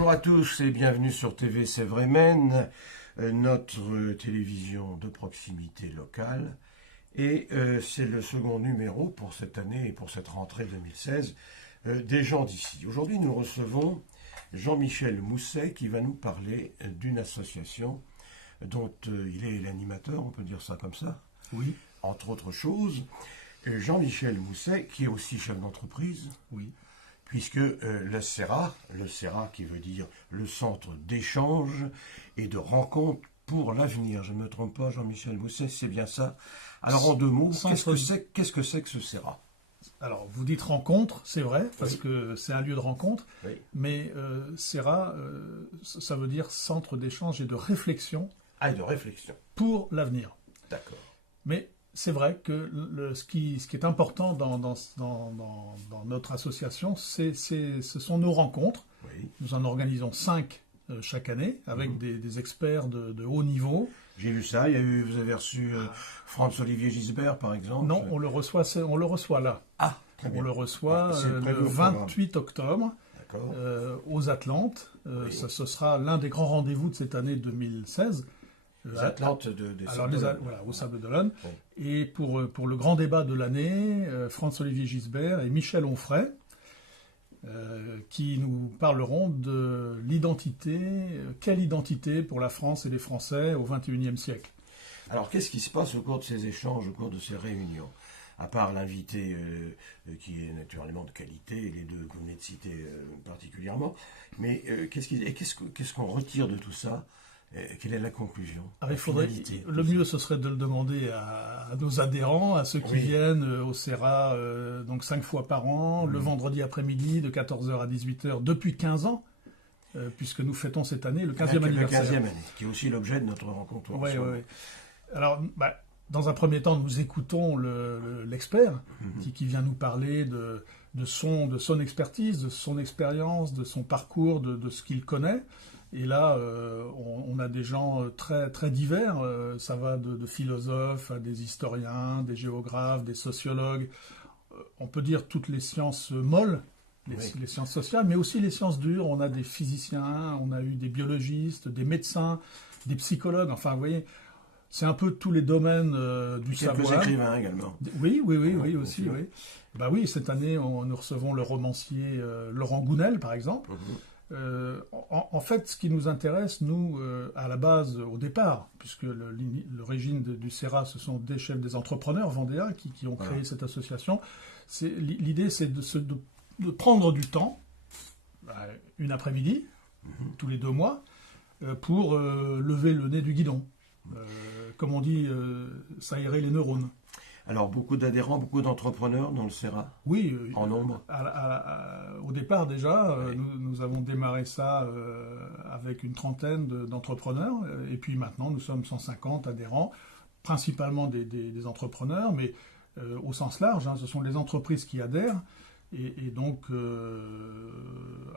Bonjour à tous et bienvenue sur TV Sèvres et Maine, notre télévision de proximité locale. Et c'est le second numéro pour cette année et pour cette rentrée 2016 des gens d'ici. Aujourd'hui, nous recevons Jean-Michel Mousset qui va nous parler d'une association dont il est l'animateur, on peut dire ça comme ça. Oui. Entre autres choses, Jean-Michel Mousset qui est aussi chef d'entreprise. Oui. Puisque le CERA qui veut dire le centre d'échange et de rencontre pour l'avenir, je ne me trompe pas, Jean-Michel Mousset, c'est bien ça. Alors en deux mots, qu'est-ce que c'est que ce CERA? Alors vous dites rencontre, c'est vrai, parce que c'est un lieu de rencontre, mais CERA, ça veut dire centre d'échange et de réflexion. Ah, et de réflexion. Pour l'avenir. D'accord. Mais c'est vrai que ce qui est important dans notre association, ce sont nos rencontres. Oui. Nous en organisons 5 chaque année, avec des experts de haut niveau. J'ai vu ça, vous avez reçu Franz-Olivier Gisbert, par exemple. Non, on le reçoit là. Ah, très bien. On le reçoit le 28 octobre aux Atlantes. Ce sera l'un des grands rendez-vous de cette année 2016. Les Atlantes au Sable d'Olonne. Oui. Et pour le grand débat de l'année, Franz-Olivier Gisbert et Michel Onfray, qui nous parleront de l'identité, quelle identité pour la France et les Français au XXIe siècle. Alors, qu'est-ce qui se passe au cours de ces échanges, au cours de ces réunions? À part l'invité qui est naturellement de qualité, les deux que vous venez de citer particulièrement, mais qu'est-ce qu'on retire de tout ça? Quelle est la conclusion? Le mieux, ce serait de le demander à nos adhérents, à ceux qui viennent au CERA donc 5 fois par an, le vendredi après-midi de 14h à 18h depuis 15 ans, puisque nous fêtons cette année le 15e anniversaire. Le 15e année, qui est aussi l'objet de notre rencontre. Oui. Alors, dans un premier temps, nous écoutons l'expert qui vient nous parler de son expertise, de son expérience, de son parcours, de ce qu'il connaît. Et là, on a des gens très, très divers. Ça va de philosophes à des historiens, des géographes, des sociologues. On peut dire toutes les sciences molles, les sciences sociales, mais aussi les sciences dures. On a des physiciens, on a eu des biologistes, des médecins, des psychologues. Enfin, vous voyez, c'est un peu tous les domaines du savoir. Quelques écrivains également. Oui, aussi. Oui. Oui, cette année, nous recevons le romancier Laurent Gounel, par exemple. En fait, ce qui nous intéresse, nous, à la base, au départ, puisque l'origine du CERA, ce sont des chefs des entrepreneurs vendéens qui ont créé cette association, l'idée, c'est de prendre du temps, une après-midi, tous les 2 mois, pour lever le nez du guidon. Comme on dit, s'aérer les neurones. Alors, beaucoup d'adhérents, beaucoup d'entrepreneurs dans le CERA? Oui. En nombre? Au départ, déjà, nous avons démarré ça avec une trentaine d'entrepreneurs. Et puis maintenant, nous sommes 150 adhérents, principalement des entrepreneurs, mais au sens large, ce sont les entreprises qui adhèrent. Et donc,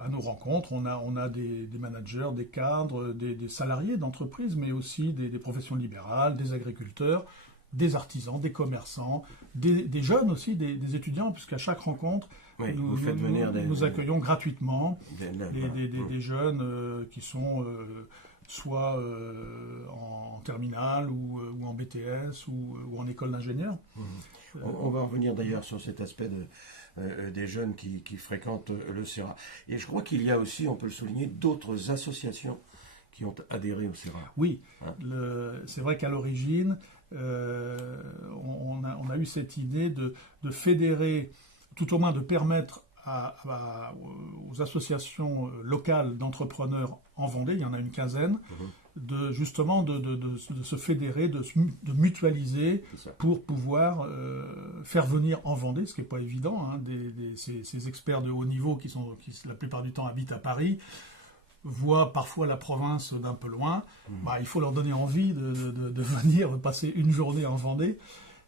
à nos rencontres, on a des managers, des cadres, des salariés d'entreprises, mais aussi des professions libérales, des agriculteurs, des artisans, des commerçants, des jeunes aussi, des étudiants, puisqu'à chaque rencontre, nous accueillons gratuitement des jeunes qui sont soit en terminale ou en BTS ou en école d'ingénieur. On va revenir d'ailleurs sur cet aspect des jeunes qui fréquentent le CERA. Et je crois qu'il y a aussi, on peut le souligner, d'autres associations qui ont adhéré au CERA. Oui, c'est vrai qu'à l'origine, on a eu cette idée de fédérer, tout au moins de permettre aux associations locales d'entrepreneurs en Vendée, il y en a une quinzaine, de se fédérer, de mutualiser pour pouvoir faire venir en Vendée, ce qui n'est pas évident, ces experts de haut niveau qui la plupart du temps habitent à Paris, voient parfois la province d'un peu loin, il faut leur donner envie de venir passer une journée en Vendée.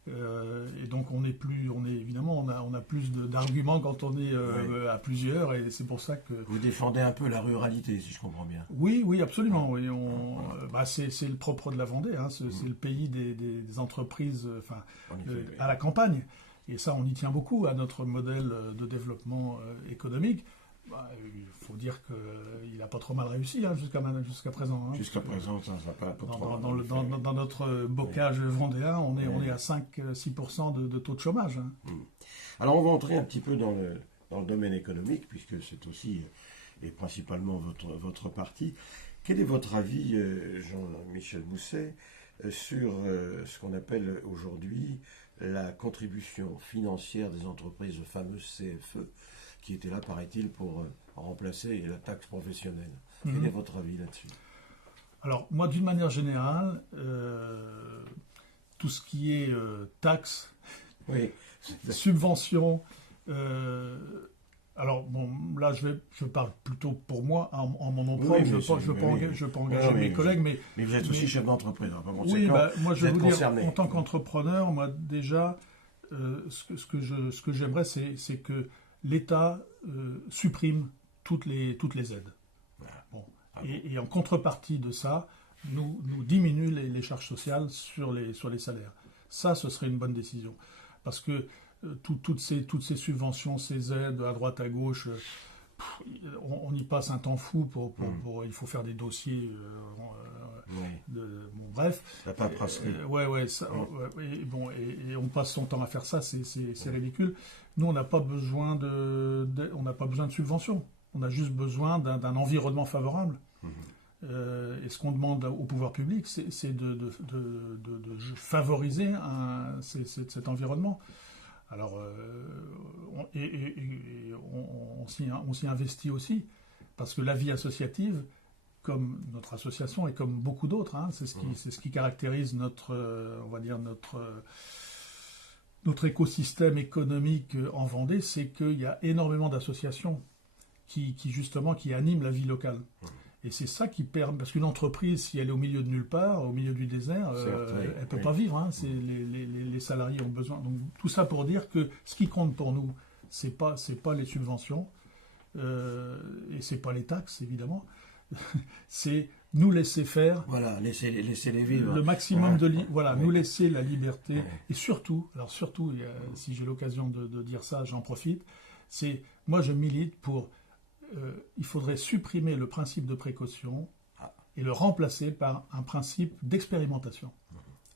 Et donc on a plus d'arguments quand on est à plusieurs, et c'est pour ça que... Vous défendez un peu la ruralité, si je comprends bien. Oui, absolument. Oui, c'est le propre de la Vendée, c'est le pays des entreprises à la campagne. Et ça, on y tient beaucoup à notre modèle de développement économique. Il faut dire qu'il n'a pas trop mal réussi hein, jusqu'à présent. Hein, jusqu'à présent, ça n'a pas trop mal dans notre bocage vendéen, on est à 5-6% de taux de chômage. Hein. Alors on va entrer un petit peu dans le domaine économique, puisque c'est aussi et principalement votre parti. Quel est votre avis, Jean-Michel Mousset, sur ce qu'on appelle aujourd'hui la contribution financière des entreprises, le fameux CFE, qui était là, paraît-il, pour remplacer la taxe professionnelle. Quel est votre avis là-dessus? Alors, moi, d'une manière générale, tout ce qui est taxes, subventions, alors, bon, là, je parle plutôt pour moi, en mon nom propre, je ne veux pas engager mes collègues, mais... Mais vous êtes aussi chef d'entreprise, hein, oui, moi, je vais vous dire, en tant qu'entrepreneur, moi, déjà, ce que j'aimerais, c'est que l'État supprime toutes les aides. Voilà. Bon. Et en contrepartie de ça, nous diminue les charges sociales sur les salaires. Ça, ce serait une bonne décision. Parce que toutes ces subventions, ces aides à droite, à gauche, on y passe un temps fou il faut faire des dossiers. Bref. La paperasserie. Et on passe son temps à faire ça, c'est ridicule. Nous, on n'a pas besoin de subventions. On a juste besoin d'un environnement favorable. Et ce qu'on demande au pouvoir public, c'est de favoriser cet environnement. Alors, on s'y investit aussi, parce que la vie associative, comme notre association et comme beaucoup d'autres, hein, c'est ce qui caractérise notre écosystème économique en Vendée, c'est qu'il y a énormément d'associations qui animent la vie locale. Et c'est ça qui permet, parce qu'une entreprise, si elle est au milieu de nulle part, au milieu du désert, elle ne peut pas vivre. Hein, les salariés ont besoin. Donc tout ça pour dire que ce qui compte pour nous, c'est pas les subventions, et c'est pas les taxes évidemment. C'est nous laisser faire. Voilà, laisser les vivre. Le maximum nous laisser la liberté. Et surtout, si j'ai l'occasion de dire ça, j'en profite. Moi je milite pour. Il faudrait supprimer le principe de précaution et le remplacer par un principe d'expérimentation.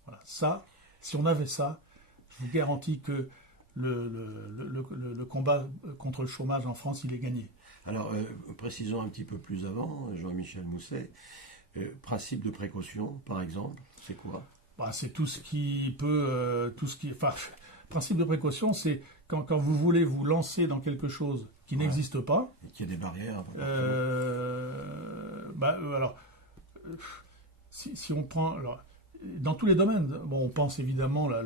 Voilà. Ça, si on avait ça, je vous garantis que le combat contre le chômage en France, il est gagné. Alors, précisons un petit peu plus avant, Jean-Michel Mousset, principe de précaution, par exemple, c'est quoi? C'est tout ce qui peut... principe de précaution, c'est quand vous voulez vous lancer dans quelque chose qui n'existe pas. Et qu'il y a des barrières. Si on prend... dans tous les domaines, on pense évidemment, la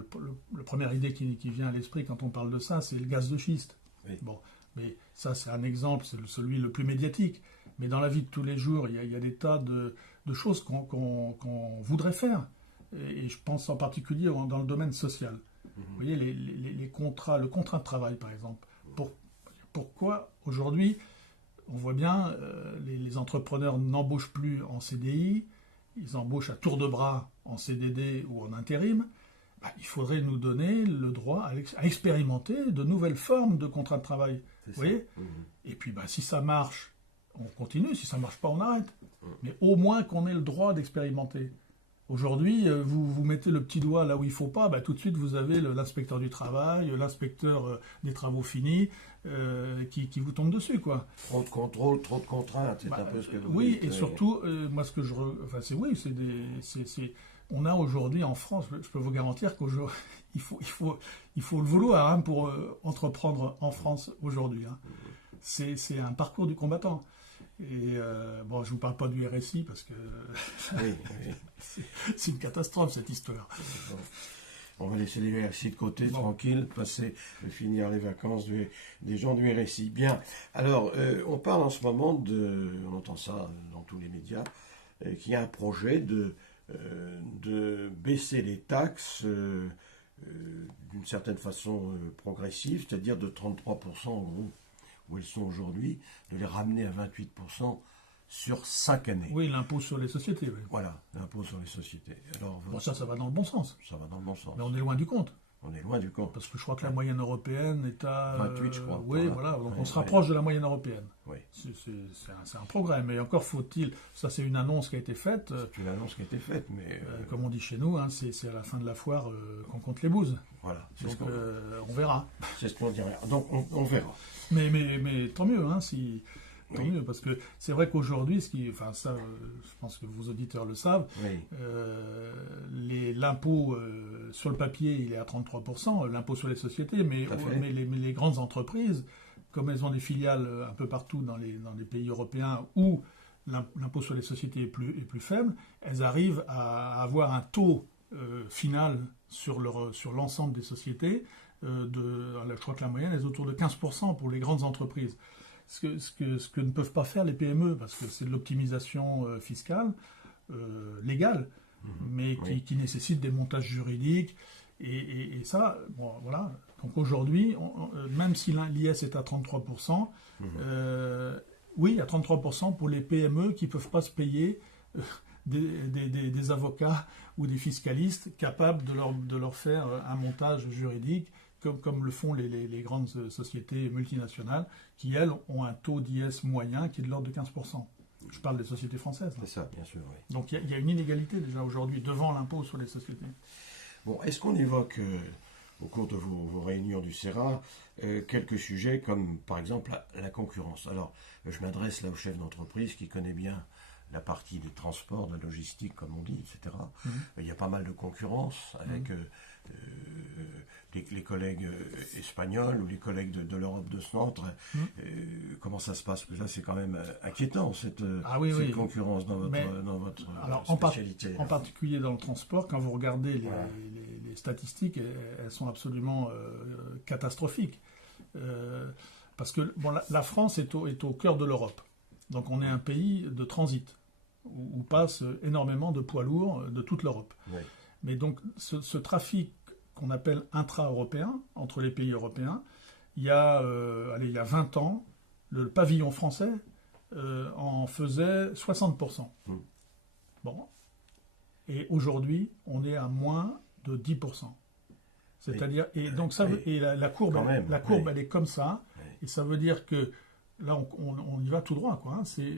première idée qui vient à l'esprit quand on parle de ça, c'est le gaz de schiste. Oui. Bon, mais ça, c'est un exemple, c'est celui le plus médiatique. Mais dans la vie de tous les jours, il y a des tas de choses qu'on voudrait faire. Et je pense en particulier dans le domaine social. Vous voyez, les contrats, le contrat de travail, par exemple. Pourquoi aujourd'hui, on voit bien, les entrepreneurs n'embauchent plus en CDI, ils embauchent à tour de bras en CDD ou en intérim. Il faudrait nous donner le droit à expérimenter de nouvelles formes de contrat de travail. Vous voyez ? Et puis, si ça marche, on continue. Si ça ne marche pas, on arrête. Mais au moins qu'on ait le droit d'expérimenter. Aujourd'hui, vous mettez le petit doigt là où il ne faut pas, tout de suite vous avez l'inspecteur du travail, l'inspecteur des travaux finis qui vous tombe dessus, quoi. Trop de contrôle, trop de contraintes, c'est un peu ce que vous dites. Oui, et mais... surtout, moi ce que on a aujourd'hui en France, je peux vous garantir qu'aujourd'hui, il faut le vouloir pour entreprendre en France aujourd'hui. Hein. C'est un parcours du combattant. Et je ne vous parle pas du RSI parce que c'est une catastrophe cette histoire. On va laisser les RSI de côté, tranquille, finir les vacances des gens du RSI. Bien, alors on parle en ce moment on entend ça dans tous les médias, qu'il y a un projet de baisser les taxes d'une certaine façon progressive, c'est-à-dire de 33% en gros, où elles sont aujourd'hui, de les ramener à 28% sur 5 années. Oui, l'impôt sur les sociétés. Oui. Voilà, l'impôt sur les sociétés. Alors, ça va dans le bon sens. Ça va dans le bon sens. Mais on est loin du compte. On est loin du compte. Parce que je crois que la moyenne européenne est à... 28, je crois. Oui, voilà. Donc on se rapproche de la moyenne européenne. Oui. C'est un progrès. Mais encore faut-il... Ça, c'est une annonce qui a été faite. C'est une annonce qui a été faite, mais... Comme on dit chez nous, hein, c'est à la fin de la foire qu'on compte les bouses. Voilà. Donc on verra. C'est ce qu'on dirait. Donc on verra. Mais tant mieux, hein, tant mieux, parce que c'est vrai qu'aujourd'hui, ça, je pense que vos auditeurs le savent, l'impôt sur le papier, il est à 33%, l'impôt sur les sociétés, mais les grandes entreprises, comme elles ont des filiales un peu partout dans les pays européens où l'impôt sur les sociétés est plus faible, elles arrivent à avoir un taux final sur l'ensemble des sociétés. Je crois que la moyenne est autour de 15% pour les grandes entreprises. Ce que ne peuvent pas faire les PME, parce que c'est de l'optimisation fiscale, légale, mais qui nécessite des montages juridiques. Et ça, bon, voilà. Donc aujourd'hui, même si l'IS est à 33%, oui, à 33% pour les PME qui ne peuvent pas se payer des avocats ou des fiscalistes capables de leur faire un montage juridique, comme le font les grandes sociétés multinationales, qui, elles, ont un taux d'IS moyen qui est de l'ordre de 15%. Je parle des sociétés françaises. C'est ça, bien sûr, oui. Donc il y a une inégalité déjà aujourd'hui devant l'impôt sur les sociétés. Bon, est-ce qu'on évoque, au cours de vos réunions du CERA, quelques sujets comme, par exemple, la concurrence? Alors, je m'adresse là au chef d'entreprise qui connaît bien la partie des transports, de la logistique, comme on dit, etc. Il y a pas mal de concurrence avec les collègues espagnols ou les collègues de l'Europe de centre. Comment ça se passe? Parce que là, c'est quand même inquiétant, cette concurrence dans votre spécialité. En particulier dans le transport, quand vous regardez les statistiques, elles sont absolument catastrophiques. Parce que la France est au cœur de l'Europe. Donc on est un pays de transit, où passe énormément de poids lourds de toute l'Europe. Oui. Mais donc ce trafic qu'on appelle intra-européen, entre les pays européens, il y a 20 ans, le pavillon français en faisait 60%. Bon. Et aujourd'hui, on est à moins de 10%. C'est-à-dire, la courbe, elle est comme ça, et ça veut dire que là, on y va tout droit, quoi. C'est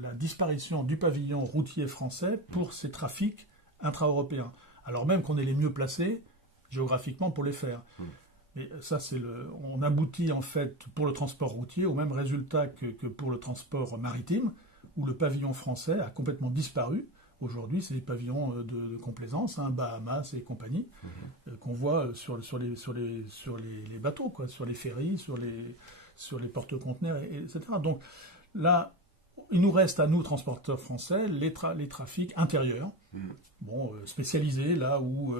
la disparition du pavillon routier français pour ces trafics intra-européens. Alors même qu'on est les mieux placés géographiquement pour les faire. Mais ça, on aboutit en fait pour le transport routier au même résultat que pour le transport maritime, où le pavillon français a complètement disparu. Aujourd'hui, c'est les pavillons de complaisance, Bahamas et compagnie, qu'on voit sur les bateaux, quoi, sur les ferries, sur les porte-conteneurs, etc. Donc là, il nous reste à nous, transporteurs français, les trafics intérieurs, spécialisés, là où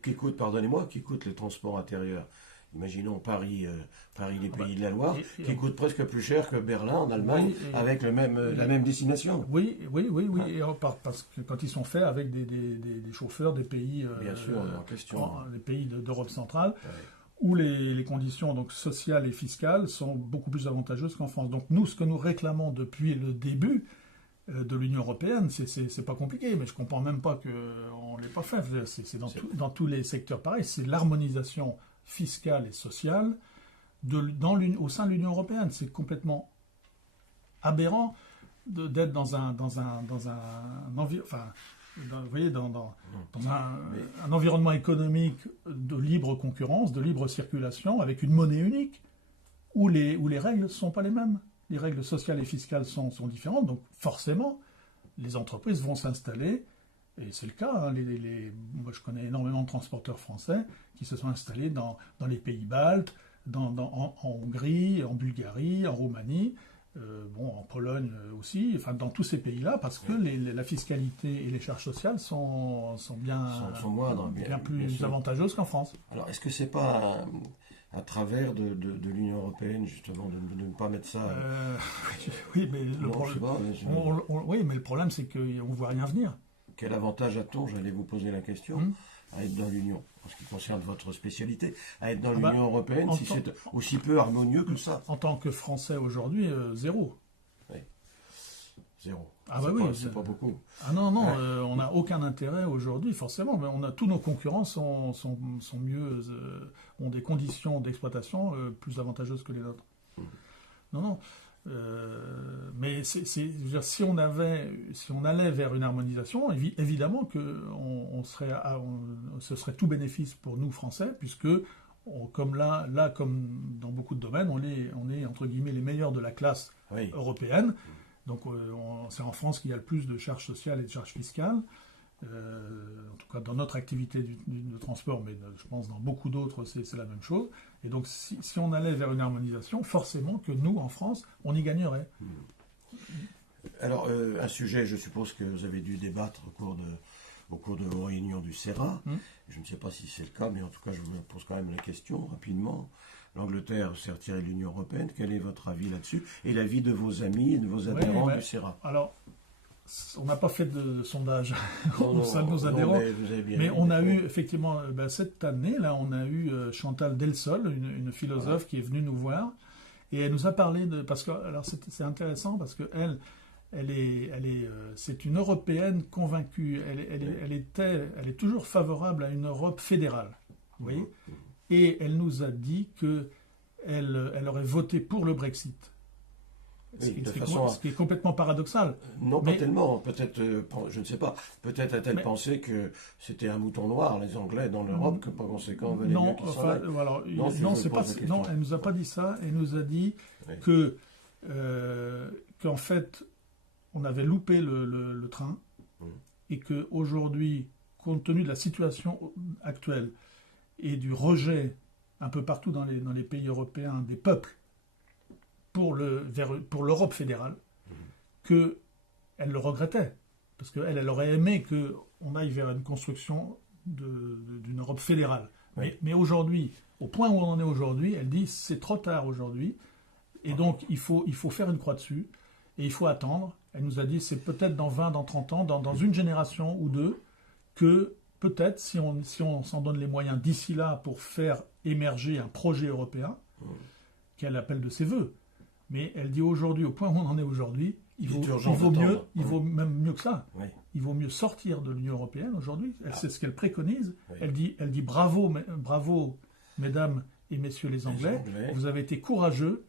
Qui coûtent les transports intérieurs? Imaginons Paris, les Pays de la Loire, qui coûte presque plus cher que Berlin en Allemagne, avec la même destination. Oui. Et parce que quand ils sont faits avec des chauffeurs des pays, bien sûr, en question, des pays d'Europe centrale, où les conditions donc sociales et fiscales sont beaucoup plus avantageuses qu'en France. Donc nous, ce que nous réclamons depuis le début de l'Union européenne, c'est pas compliqué, mais je comprends même pas qu'on l'ait pas fait. C'est dans tous les secteurs pareil, c'est l'harmonisation fiscale et sociale au sein de l'Union européenne. C'est complètement aberrant d'être dans un environnement économique de libre concurrence, de libre circulation, avec une monnaie unique, où les règles ne sont pas les mêmes. Les règles sociales et fiscales sont différentes, donc forcément, les entreprises vont s'installer, et c'est le cas. Moi, je connais énormément de transporteurs français qui se sont installés dans les pays baltes, en Hongrie, en Bulgarie, en Roumanie, en Pologne aussi, dans tous ces pays-là, parce que la fiscalité et les charges sociales sont bien plus avantageuses qu'en France. Alors, est-ce que c'est pas à travers de l'Union européenne, justement, de ne pas mettre ça... Oui, mais le problème, c'est qu'on ne voit rien venir. Quel avantage a-t-on, j'allais vous poser la question, à être dans l'Union, en ce qui concerne votre spécialité, à être dans l'Union européenne, si c'est aussi peu harmonieux que ça? En tant que Français aujourd'hui, zéro. Oui. Zéro. Ah bah oui, c'est pas beaucoup. Ah non, on n'a aucun intérêt aujourd'hui, forcément. Mais tous nos concurrents sont mieux, ont des conditions d'exploitation plus avantageuses que les nôtres. Non, non. Mais je veux dire, si on allait vers une harmonisation, évidemment que ce serait tout bénéfice pour nous Français, puisque comme comme dans beaucoup de domaines, on est entre guillemets les meilleurs de la classe européenne. Donc c'est en France qu'il y a le plus de charges sociales et de charges fiscales, en tout cas dans notre activité de transport, mais je pense dans beaucoup d'autres c'est la même chose. Et donc si on allait vers une harmonisation, forcément que nous, en France, on y gagnerait. Alors un sujet, je suppose que vous avez dû débattre au cours de vos réunions du CERA. Je ne sais pas si c'est le cas, mais en tout cas je vous pose quand même la question rapidement. L'Angleterre s'est retirée de l'Union européenne. Quel est votre avis là-dessus? Et l'avis de vos amis et de vos adhérents du CERA? Alors, on n'a pas fait de sondage au sein de nos adhérents. Mais on a eu, effectivement, cette année, là, on a eu Chantal Delsol, une philosophe qui est venue nous voir. Et elle nous a parlé de... Parce que, alors, c'est intéressant parce que c'est une Européenne convaincue. Elle est toujours favorable à une Europe fédérale. Vous voyez? Et elle nous a dit qu'elle aurait voté pour le Brexit. Ce qui est complètement paradoxal. Non, pas tellement. Peut-être, je ne sais pas. Peut-être a-t-elle pensé que c'était un mouton noir, les Anglais, dans l'Europe, que par conséquent, il valait mieux qu'ils s'en aillent. Non, elle nous a pas dit ça. Elle nous a dit qu'en fait, on avait loupé le train et qu'aujourd'hui, compte tenu de la situation actuelle, et du rejet un peu partout dans les pays européens des peuples pour l'Europe fédérale, qu'elle le regrettait. Parce qu'elle aurait aimé qu'on aille vers une construction d'une Europe fédérale. Mais aujourd'hui, au point où on en est aujourd'hui, elle dit c'est trop tard aujourd'hui, et donc il faut faire une croix dessus, et il faut attendre. Elle nous a dit c'est peut-être dans 20, dans 30 ans, dans une génération ou deux, que peut-être, si on s'en donne les moyens d'ici là pour faire émerger un projet européen, qu'elle appelle de ses voeux. Mais elle dit aujourd'hui, au point où on en est aujourd'hui, il vaut même mieux que ça. Oui. Il vaut mieux sortir de l'Union européenne aujourd'hui. C'est ce qu'elle préconise. Oui. Elle dit bravo, mesdames et messieurs les Anglais, vous avez été courageux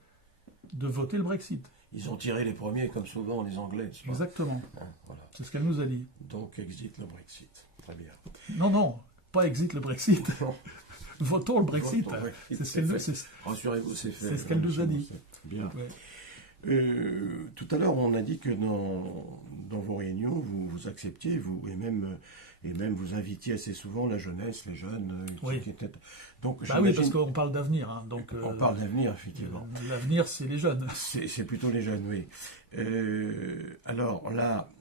de voter le Brexit. Ils ont tiré les premiers, comme souvent les Anglais. Exactement. Voilà. C'est ce qu'elle nous a dit. Donc, exit le Brexit. Très bien. Non, pas exit le Brexit. Votons le Brexit. Rassurez-vous, c'est fait. C'est ce qu'elle nous a dit. Bien. Ouais. Tout à l'heure, on a dit que dans vos réunions, vous acceptiez, et même vous invitiez assez souvent la jeunesse, les jeunes qui étaient... Donc, oui, parce qu'on parle d'avenir. Donc, on parle d'avenir, effectivement. L'avenir, c'est les jeunes. C'est plutôt les jeunes, oui. Alors là,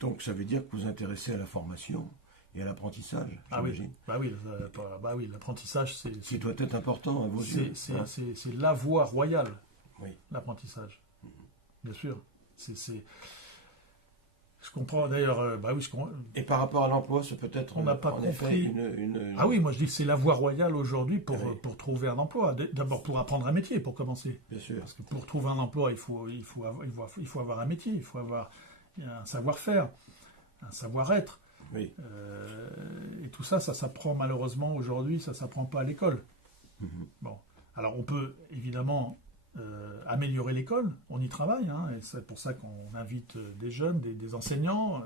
donc ça veut dire que vous vous intéressez à la formation et à l'apprentissage, j'imagine. Oui, l'apprentissage, c'est... Qui doit être important à vos yeux. C'est la voie royale, l'apprentissage. Bien sûr. Je comprends d'ailleurs. Et par rapport à l'emploi, c'est peut-être. On n'a pas compris. Ah oui, moi je dis que c'est la voie royale aujourd'hui pour trouver un emploi. D'abord pour apprendre un métier, pour commencer. Bien sûr. Parce que pour trouver un emploi, il faut avoir un métier, il faut avoir un savoir-faire, un savoir-être. Oui. Et tout ça s'apprend malheureusement aujourd'hui, ça s'apprend pas à l'école. Bon, alors on peut évidemment améliorer l'école, on y travaille, et c'est pour ça qu'on invite des jeunes, des enseignants,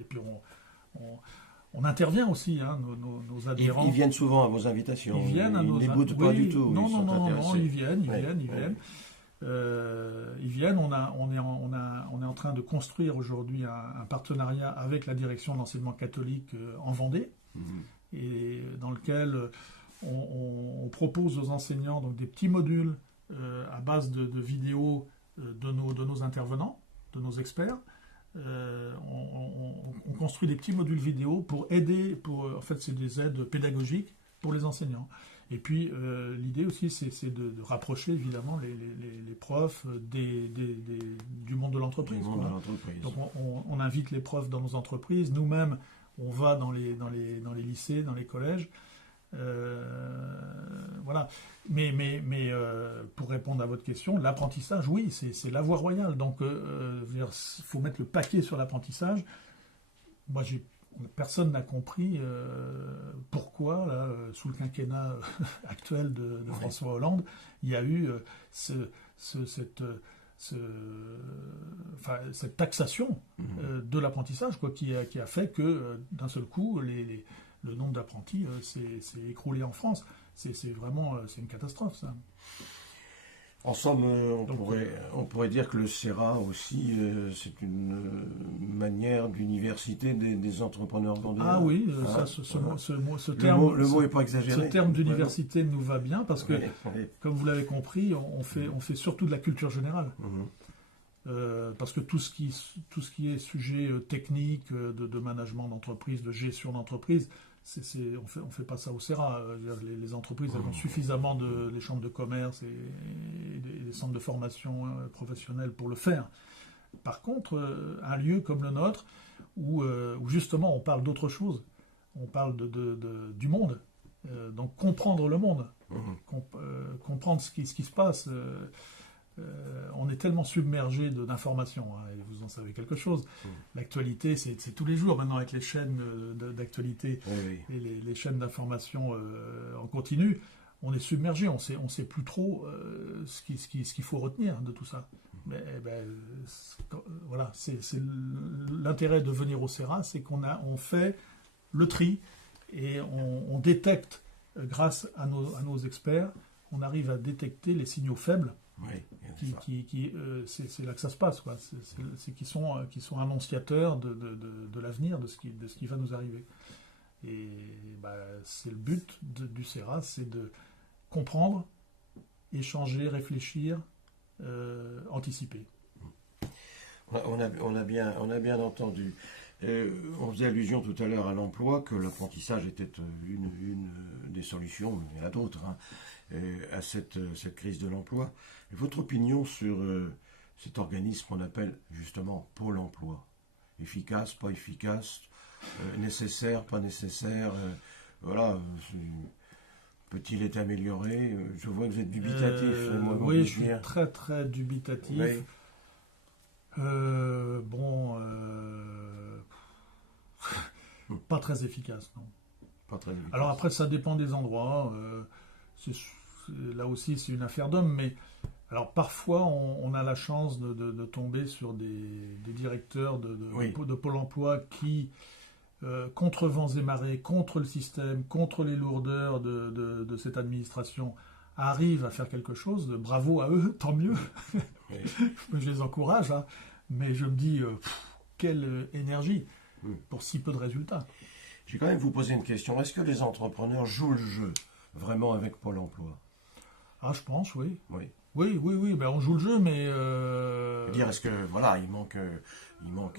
et puis on intervient aussi, nos adhérents. Ils viennent souvent à vos invitations. Ils viennent à nos invitations. Ils n'éboutent pas du tout. Non, ils viennent. Ils viennent. On est en train de construire aujourd'hui un partenariat avec la direction de l'enseignement catholique en Vendée, et dans lequel on propose aux enseignants donc des petits modules à base de vidéos de nos intervenants, de nos experts. On construit des petits modules vidéo pour aider, en fait c'est des aides pédagogiques pour les enseignants. Et puis l'idée aussi c'est de rapprocher évidemment les profs du monde de l'entreprise. Donc on invite les profs dans nos entreprises, nous-mêmes on va dans les lycées, dans les collèges, Voilà. Mais pour répondre à votre question, l'apprentissage, oui, c'est la voie royale. Donc, il faut mettre le paquet sur l'apprentissage. Moi, personne n'a compris pourquoi, là, sous le quinquennat actuel de François Hollande, il y a eu cette taxation de l'apprentissage, quoi, qui a fait que d'un seul coup, le nombre d'apprentis s'est écroulé en France. C'est vraiment une catastrophe, ça. En somme, on pourrait dire que le CERA aussi, c'est une manière d'université des entrepreneurs vendeurs. Ah oui, ce terme, le mot n'est pas exagéré. Ce terme d'université nous va bien parce que, comme vous l'avez compris, on fait surtout de la culture générale. Parce que tout ce qui est sujet technique, de management d'entreprise, de gestion d'entreprise, on fait pas ça au CERA. Les entreprises elles ont suffisamment les chambres de commerce et les centres de formation professionnelle pour le faire. Par contre, un lieu comme le nôtre, où justement on parle d'autre chose, on parle du monde, donc comprendre le monde, comprendre ce qui se passe. On est tellement submergé d'informations, hein, et vous en savez quelque chose. L'actualité, c'est tous les jours maintenant avec les chaînes d'actualité et les chaînes d'information en continu. On est submergé, on sait plus trop ce qu'il faut retenir de tout ça. Voilà, c'est l'intérêt de venir au CERA, c'est qu'on fait le tri et on détecte, grâce à nos experts, on arrive à détecter les signaux faibles. C'est là que ça se passe, quoi. C'est qui sont annonciateurs de l'avenir, de ce qui va nous arriver. Et c'est le but du CERA, c'est de comprendre, échanger, réfléchir, anticiper. On a bien entendu. On faisait allusion tout à l'heure à l'emploi, que l'apprentissage était une des solutions, il y en a d'autres, à cette crise de l'emploi. Et votre opinion sur cet organisme qu'on appelle justement Pôle emploi? Efficace, pas efficace, nécessaire, pas nécessaire, voilà, peut-il être amélioré? Je vois que vous êtes dubitatif. Oui, je suis très très dubitatif. Oui. Pas très efficace, non. Pas très efficace. Alors après, ça dépend des endroits. Là aussi, c'est une affaire d'homme, mais alors parfois, on a la chance de tomber sur des directeurs de Pôle emploi qui, contre vents et marées, contre le système, contre les lourdeurs de cette administration, arrivent à faire quelque chose. Bravo à eux, tant mieux. Je les encourage, hein, mais je me dis, quelle énergie pour si peu de résultats. Je vais quand même vous poser une question. Est-ce que les entrepreneurs jouent le jeu vraiment avec Pôle emploi? Ah, je pense, oui. Oui. Oui, on joue le jeu, mais... Dire, est-ce que, voilà, il manque...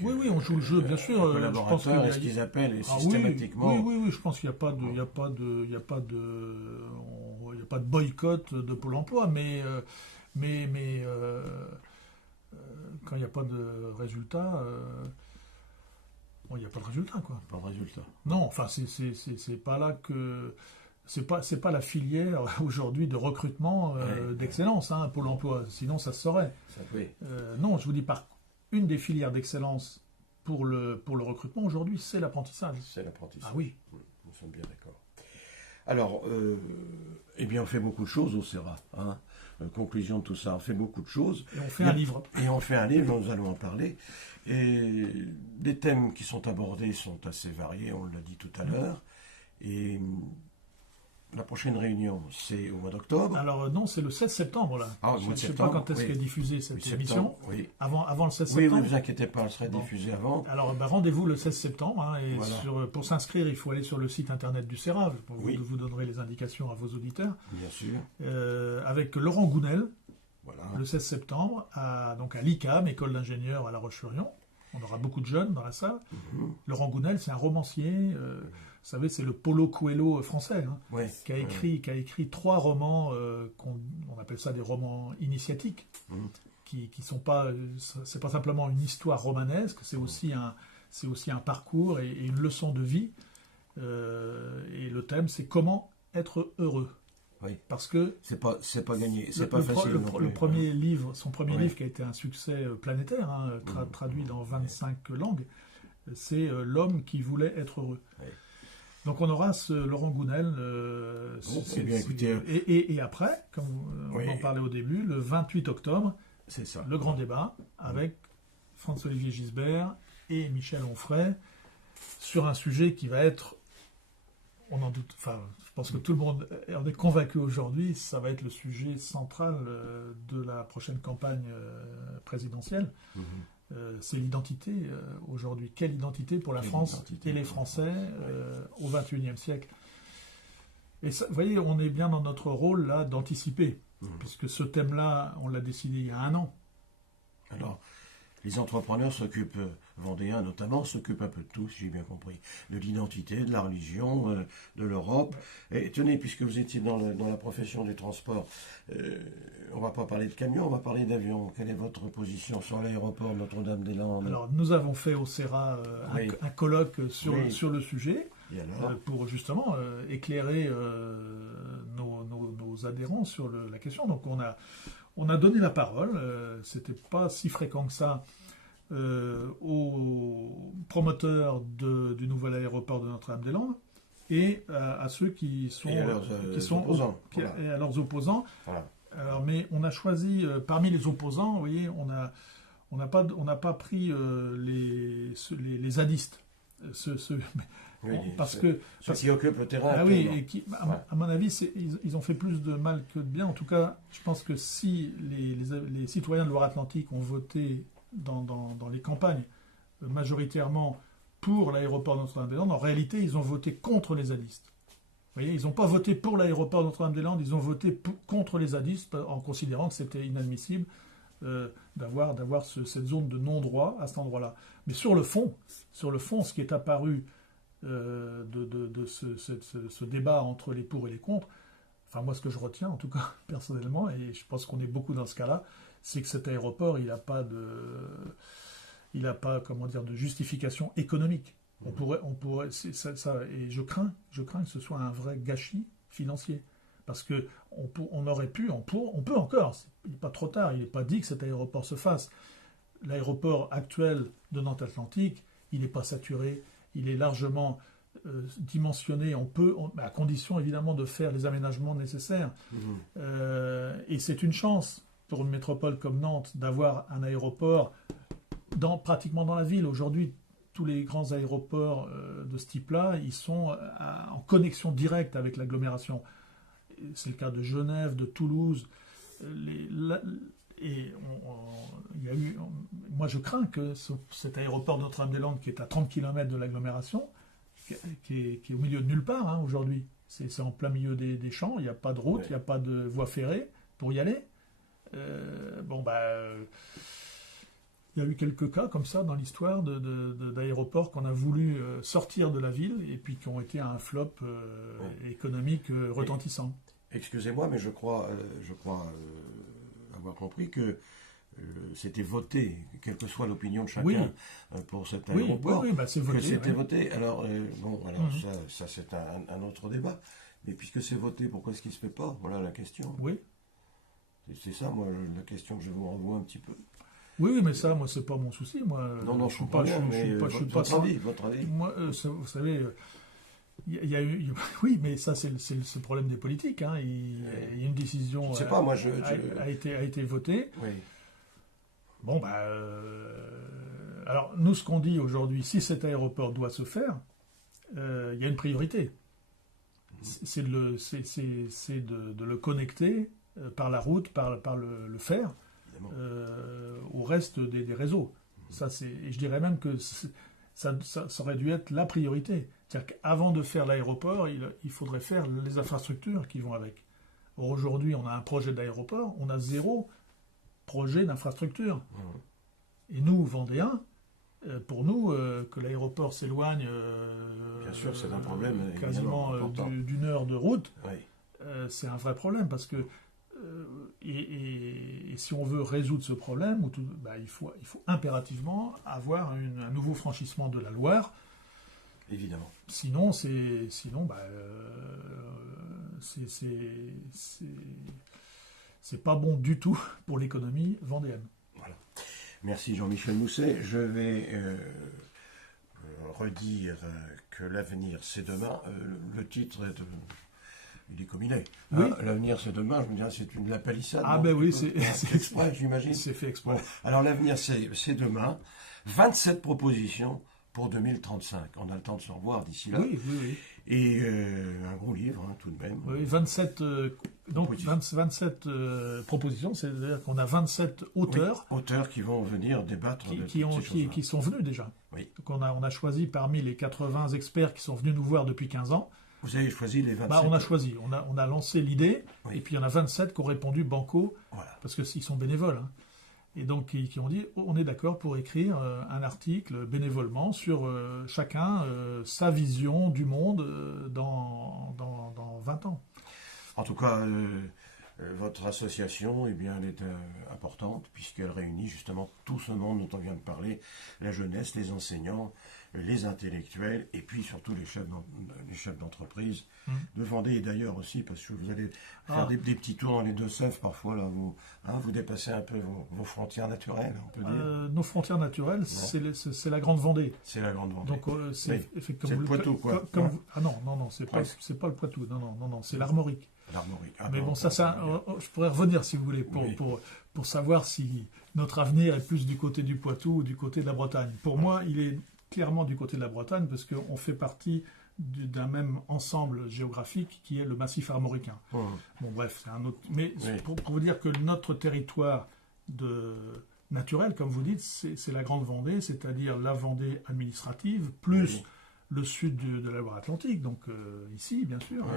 Oui, on joue le jeu, bien sûr. Collaborateurs, est-ce qu'ils appellent systématiquement... Oui, je pense qu'il n'y a pas de boycott de Pôle emploi, mais quand il n'y a pas de résultat... il n'y a pas de résultat, quoi. Pas de résultat. Non, enfin, c'est pas là que... C'est pas la filière aujourd'hui de recrutement d'excellence, hein, Pôle emploi. Sinon, ça se saurait. Non, je vous dis, une des filières d'excellence pour le recrutement aujourd'hui, c'est l'apprentissage. C'est l'apprentissage. Ah oui. Nous sommes bien d'accord. Alors, on fait beaucoup de choses au CERA. Hein. Conclusion de tout ça, on fait beaucoup de choses. Et on fait un livre. Et on fait un livre, nous allons en parler. Et les thèmes qui sont abordés sont assez variés, on l'a dit tout à l'heure. Et la prochaine réunion, c'est au mois d'octobre. Alors non, c'est le 16 septembre, là. Je ne sais pas quand est-ce qu'est diffusée cette émission. Oui. Avant le 16 septembre. Oui, ne vous inquiétez pas, elle sera diffusée avant. Alors rendez-vous le 16 septembre. Hein, et voilà. Pour s'inscrire, il faut aller sur le site internet du CERA. Vous donnerez les indications à vos auditeurs. Bien sûr. Avec Laurent Gounel, voilà. Le 16 septembre, à l'ICAM, École d'ingénieurs à La Roche-sur-Yon. On aura beaucoup de jeunes dans la salle. Laurent Gounel, c'est un romancier... Vous savez, c'est le Paulo Coelho français, hein, qui a écrit 3 romans, on appelle ça des romans initiatiques, qui sont pas, c'est pas simplement une histoire romanesque, c'est aussi un parcours et une leçon de vie. Et le thème, c'est comment être heureux. Oui. Parce que c'est pas gagné, c'est pas facile. Le premier livre, son premier livre qui a été un succès planétaire, traduit dans 25 langues, c'est L'homme qui voulait être heureux. Oui. Donc on aura Laurent Gounel. Et après, comme on en parlait au début, le 28 octobre, c'est ça. Le grand débat avec François-Olivier Gisbert et Michel Onfray sur un sujet qui va être, on en doute, enfin, je pense que tout le monde en est convaincu aujourd'hui, ça va être le sujet central de la prochaine campagne présidentielle. C'est l'identité aujourd'hui. Quelle identité pour la France et les Français au XXIe siècle? Et ça, vous voyez, on est bien dans notre rôle là d'anticiper, puisque ce thème-là, on l'a décidé il y a 1 an. Alors, les entrepreneurs s'occupent, vendéens notamment, s'occupent un peu de tout, si j'ai bien compris. De l'identité, de la religion, de l'Europe. Et tenez, puisque vous étiez dans la profession du transport, on ne va pas parler de camions, on va parler d'avions. Quelle est votre position sur l'aéroport Notre-Dame-des-Landes? Alors, nous avons fait au CERA un colloque sur le sujet, pour justement éclairer nos adhérents sur la question. Donc, on a donné la parole, c'était pas si fréquent que ça, aux promoteurs du nouvel aéroport de Notre-Dame-des-Landes et à ceux qui sont et à leurs opposants. Voilà. Alors, mais on a choisi parmi les opposants, vous voyez, on n'a pas pris les zadistes, parce que qui occupent le terrain. Ah oui, et qui, à mon avis, ils ont fait plus de mal que de bien. En tout cas, je pense que si les citoyens de Loire-Atlantique ont voté dans les campagnes majoritairement pour l'aéroport Notre-Dame-des-Landes, en réalité, ils ont voté contre les zadistes. Vous voyez, ils n'ont pas voté pour l'aéroport Notre-Dame-des-Landes, ils ont voté contre les zadistes en considérant que c'était inadmissible d'avoir cette zone de non-droit à cet endroit-là. Mais sur le fond, ce qui est apparu de ce débat entre les pour et les contre, enfin moi ce que je retiens en tout cas personnellement, et je pense qu'on est beaucoup dans ce cas-là, c'est que cet aéroport il n'a pas comment dire de justification économique. On pourrait ça, et je crains que ce soit un vrai gâchis financier, parce que on aurait pu, on peut encore, il n'est pas trop tard, il n'est pas dit que cet aéroport se fasse. L'aéroport actuel de Nantes-Atlantique, il n'est pas saturé. Il est largement dimensionné, à condition évidemment de faire les aménagements nécessaires. Et c'est une chance pour une métropole comme Nantes d'avoir un aéroport pratiquement dans la ville. Aujourd'hui, tous les grands aéroports de ce type-là, ils sont en connexion directe avec l'agglomération. C'est le cas de Genève, de Toulouse. Moi je crains que cet aéroport de Notre-Dame-des-Landes, qui est à 30 km de l'agglomération, qui est au milieu de nulle part aujourd'hui, c'est en plein milieu des champs, il n'y a pas de route, il n'y a pas de voie ferrée pour y aller. Il y a eu quelques cas comme ça dans l'histoire d'aéroports qu'on a voulu sortir de la ville et puis qui ont été un flop économique retentissant. Excusez-moi, mais je crois avoir compris que c'était voté, quelle que soit l'opinion de chacun pour cet aéroport. Oui, c'est voté. Que c'était voté. Alors, ça c'est un autre débat. Mais puisque c'est voté, pourquoi est-ce qu'il ne se fait pas? Voilà la question. Oui. C'est ça, moi, la question que je vous renvoie un petit peu. Oui, mais ça, moi, c'est pas mon souci. Moi, non, je suis pas. Votre avis. Moi, vous savez. Il y a eu, oui, mais ça c'est le problème des politiques. Il y a une décision a été votée. Oui. Bon, alors nous, ce qu'on dit aujourd'hui, si cet aéroport doit se faire, il y a une priorité. C'est de le connecter par la route, par le fer, au reste des réseaux. Et je dirais même que ça aurait dû être la priorité. C'est-à-dire qu'avant de faire l'aéroport, il faudrait faire les infrastructures qui vont avec. Or, aujourd'hui, on a un projet d'aéroport, on a 0 projet d'infrastructure. Et nous, Vendéens, pour nous, que l'aéroport s'éloigne bien sûr, c'est un problème quasiment d'une heure de route, c'est un vrai problème, parce que et si on veut résoudre ce problème, il faut impérativement avoir un nouveau franchissement de la Loire. Évidemment. Sinon, c'est pas bon du tout pour l'économie vendéenne. Voilà. Merci Jean-Michel Mousset. Je vais redire que l'avenir c'est demain. Le titre il est comme il est. Oui. L'avenir c'est demain, je me dis c'est une la palissade. Ah ben oui, c'est exprès, j'imagine. C'est fait exprès. Bon. Alors l'avenir c'est demain. 27 propositions pour 2035. On a le temps de se revoir d'ici là. Oui, oui, oui. Et un gros livre, tout de même. Oui, 27, donc 27 propositions, c'est-à-dire qu'on a 27 auteurs. Oui, auteurs qui vont venir débattre qui sont venus déjà. Oui. Donc on a choisi parmi les 80 experts qui sont venus nous voir depuis 15 ans. Vous avez choisi les 27 On a choisi, on a lancé l'idée, oui. Et puis il y en a 27 qui ont répondu banco, voilà. Parce qu'ils sont bénévoles. Hein. Et donc qui ont dit, on est d'accord pour écrire un article bénévolement sur chacun sa vision du monde dans 20 ans. En tout cas, votre association, eh bien, elle est importante puisqu'elle réunit justement tout ce monde dont on vient de parler, la jeunesse, les enseignants, les intellectuels et puis surtout les chefs d'entreprise de Vendée et d'ailleurs aussi parce que vous allez faire des petits tours dans les Deux-Sèvres parfois, là, vous dépassez un peu vos frontières naturelles, on peut dire. Nos frontières naturelles, c'est la Grande Vendée. C'est la Grande Vendée. Donc c'est effectivement c'est le Poitou, quoi. Ah non, c'est pas le Poitou, non, c'est l'Armorique. Mais bon, je pourrais revenir si vous voulez pour savoir si notre avenir est plus du côté du Poitou ou du côté de la Bretagne. Pour moi, il est clairement du côté de la Bretagne parce qu'on fait partie d'un même ensemble géographique qui est le massif armoricain. Bon, bref, c'est un autre. Mais pour vous dire que notre territoire naturel, comme vous dites, c'est la Grande Vendée, c'est-à-dire la Vendée administrative, plus le sud de la Loire-Atlantique, donc ici, bien sûr,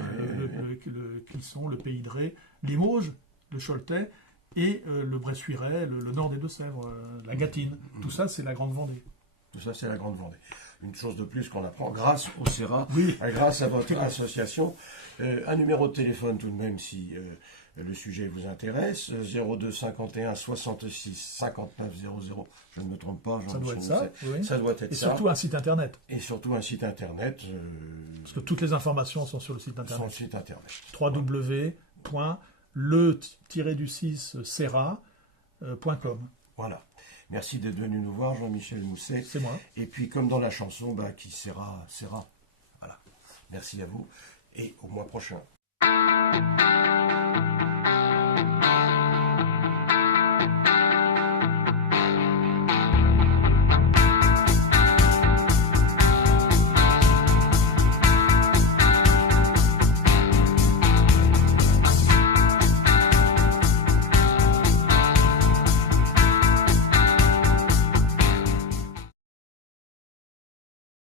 qui sont le Pays de Ré, Limoges, le Choletais, et le Bressuiret, le nord des Deux-Sèvres, la Gâtine. Tout ça, c'est la Grande Vendée. Tout ça, c'est la Grande Vendée. Une chose de plus qu'on apprend grâce au CERA, grâce à votre association. Un numéro de téléphone tout de même si le sujet vous intéresse. 02 51 66 59 00. Je ne me trompe pas. Ça doit être ça. Oui. Ça doit être et ça. Et surtout un site internet. Et surtout un site internet. Parce que toutes les informations sont sur le site internet. Sur le site internet. www.le-du6cera.com. Voilà. Merci d'être venu nous voir, Jean-Michel Mousset. C'est moi. Et puis, comme dans la chanson, qui sera, sera. Voilà. Merci à vous et au mois prochain.